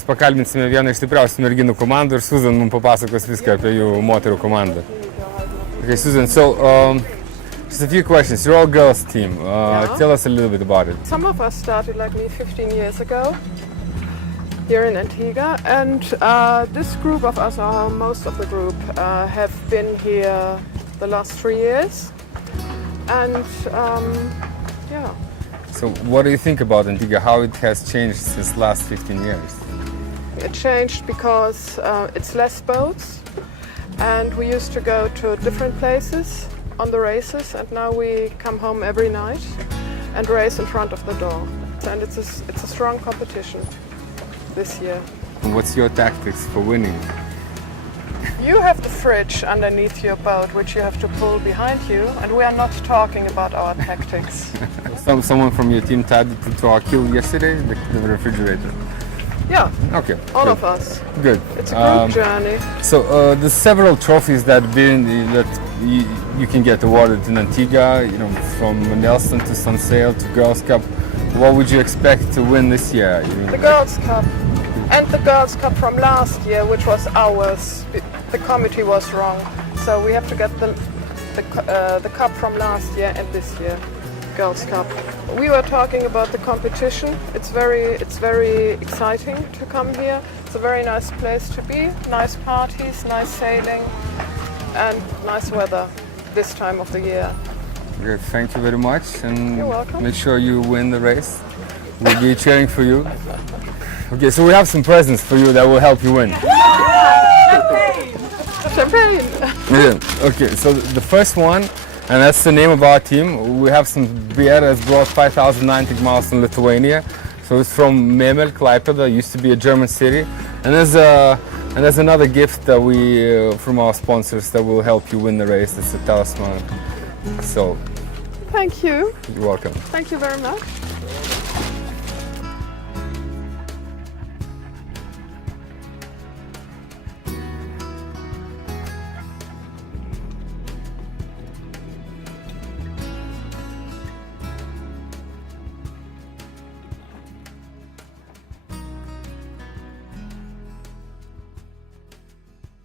mes pakalbinsime vieną iš stipriausių merginų komandų ir Susan mums papasakos viską apie jų moterų komandą. Okay, Susan, so just a few questions. You're all girls team. Tell us a little bit about it. Some of us started like me 15 years ago here in Antigua, and this group of us, or most of the group, have been here the last 3 years. And yeah. So what do you think about Antigua? How it has changed since last 15 years? It changed because it's less boats, and we used to go to different places on the races, and now we come home every night and race in front of the door. And it's a strong competition this year. And what's your tactics for winning? You have the fridge underneath your boat, which you have to pull behind you, and we are not talking about our tactics. Someone from your team tied it to our kill yesterday, the refrigerator. Yeah, Okay. all good. of us. Good. It's a group journey. So there's several trophies that you can get awarded in Antigua. You know, from Nelson to Sunsail to Girls Cup. What would you expect to win this year? The Girls Cup and the Girls Cup from last year, which was ours. The committee was wrong, so we have to get the cup from last year and this year, Girls Cup. We were talking about the competition. It's very exciting to come here. It's a very nice place to be. Nice parties, nice sailing, and nice weather this time of the year. Okay, thank you very much, and You're welcome. make sure you win the race. We'll be cheering for you. Okay, so we have some presents for you that will help you win. Champagne! Yeah. Okay, so the first one, and that's the name of our team. We have some beer that's brought 5,000 Nautical miles from Lithuania. So it's from Memel, Klaipėda, used to be a German city. And there's another gift that we from our sponsors that will help you win the race. It's a talisman. So Thank you. you're welcome. Thank you very much.